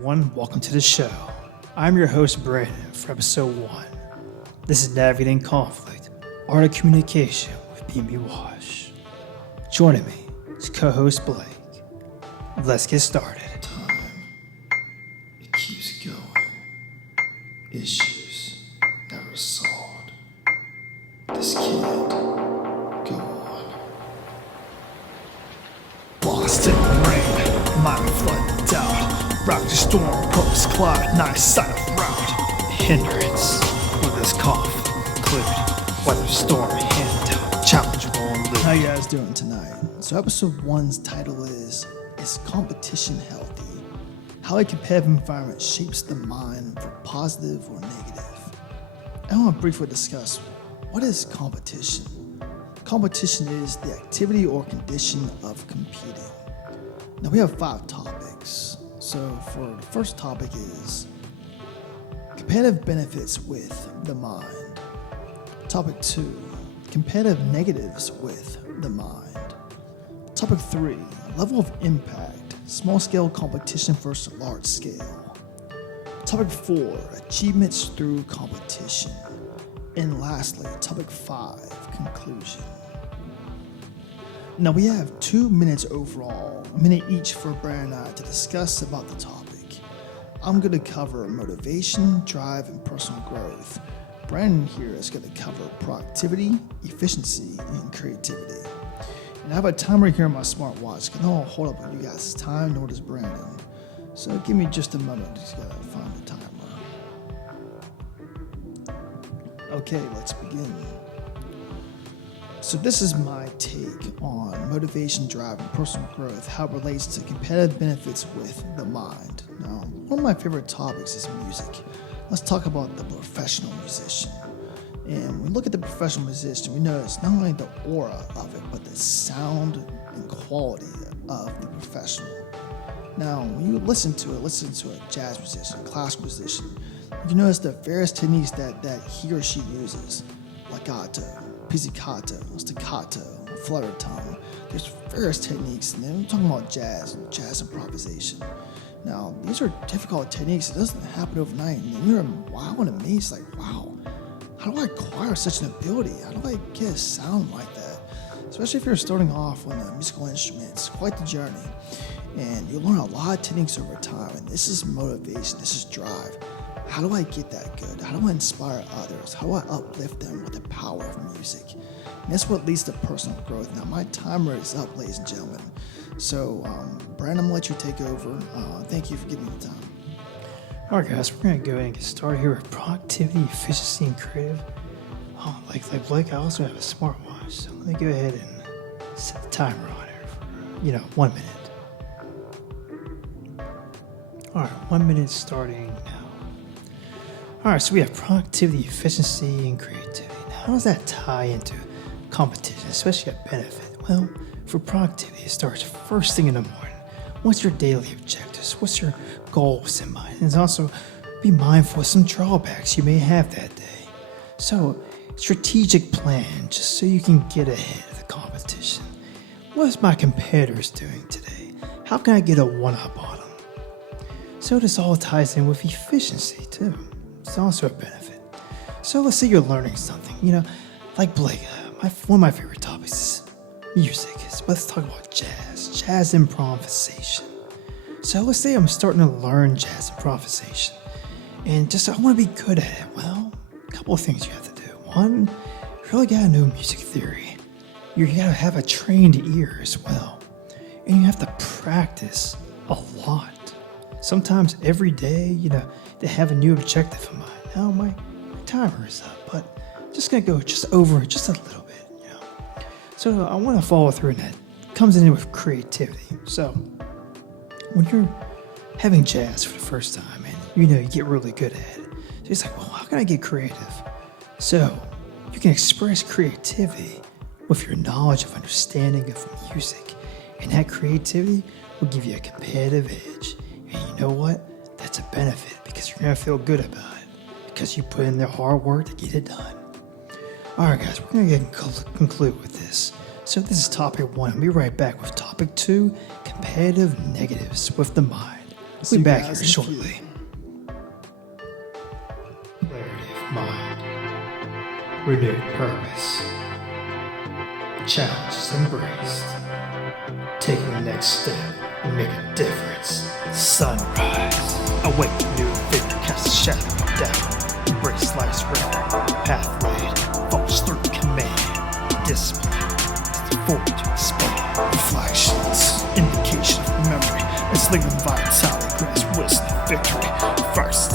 everyone. Welcome to the show. I'm your host, Brandon, for episode 1. This is Navigating Conflict, Art of Communication with B.B. Wash. Joining me is co-host Blake. Let's get started. Time. It keeps going. Issues never solved. This can't go on. Lost in the rain, mind flooded doubt. Rock the storm, purpose cloud, nice side of route. Hindrance with this cough include weather storm handout, challenge rolling loop. How you guys doing tonight? So episode 1's title is competition healthy? How a competitive environment shapes the mind for positive or negative. I want to briefly discuss what is competition. Competition is the activity or condition of competing. Now we have 5 topics. So for the first topic is competitive benefits with the mind. Topic 2, competitive negatives with the mind. Topic 3, level of impact, small scale competition versus large scale. Topic 4, achievements through competition. And lastly, topic 5, conclusion. Now we have 2 minutes overall, a minute each for Brandon and I to discuss about the topic. I'm going to cover motivation, drive, and personal growth. Brandon here is going to cover productivity, efficiency, and creativity. And I have a timer here on my smartwatch because I don't hold up on you guys' time, nor does Brandon. So give me just a moment to find the timer. Okay, let's begin. So this is my take on motivation, drive, and personal growth, how it relates to competitive benefits with the mind. Now, one of my favorite topics is music. Let's talk about the professional musician. And when we look at the professional musician, we notice not only the aura of it, but the sound and quality of the professional. Now, when you listen to a jazz musician, a classical musician, you notice the various techniques that he or she uses. Legato, pizzicato, staccato, flutter tone. There's various techniques, and then we're talking about jazz improvisation. Now, these are difficult techniques. It doesn't happen overnight, and then you're wow and amazed, like, wow, how do I acquire such an ability? How do I get a sound like that? Especially if you're starting off on a musical instrument, it's quite the journey. And you learn a lot of techniques over time, and this is motivation, this is drive. How do I get that good? How do I inspire others? How do I uplift them with the power of music? And that's what leads to personal growth. Now, my timer is up, ladies and gentlemen. So, Brandon, I'm going to let you take over. Thank you for giving me the time. All right, guys, we're going to go ahead and get started here with productivity, efficiency, and creative. Like Blake, I also have a smartwatch, so let me go ahead and set the timer on here for, 1 minute. All right, 1 minute starting now. All right, so we have productivity, efficiency, and creativity. Now, how does that tie into competition, especially a benefit? Well, for productivity, it starts first thing in the morning. What's your daily objectives? What's your goals in mind? And also, be mindful of some drawbacks you may have that day. So, strategic plan, just so you can get ahead of the competition. What is my competitors doing today? How can I get a one-up on them? So this all ties in with efficiency, too. It's also a benefit. So let's say you're learning something, like Blake, one of my favorite topics is music. So let's talk about jazz improvisation. So let's say I'm starting to learn jazz improvisation, and I want to be good at it. Well, a couple of things you have to do. One, you really got to know music theory. You got to have a trained ear as well, and you have to practice a lot. Sometimes every day, they have a new objective in mind. Now my timer is up, but I'm just going to go over it just a little bit, So I want to follow through, and that comes in with creativity. So when you're having jazz for the first time and you get really good at it, so it's like, well, how can I get creative? So you can express creativity with your knowledge of understanding of music, and that creativity will give you a competitive edge. And you know what? That's a benefit because you're going to feel good about it because you put in the hard work to get it done. All right, guys, we're going to conclude with this. So this is topic 1. I'll be right back with topic 2, competitive negatives with the mind. See We'll be you back here guys in a few. shortly. Clarity of mind. Renewed purpose. Challenges embraced. Taking the next step will make a difference. Sunrise. Awake new vigor, cast a shadow of doubt. Embrace life's rhythm. Path laid. Falls through command. Discipline. Is the forward to expand. Reflections, indication of memory, enslaving vitality, grants wisdom, victory. First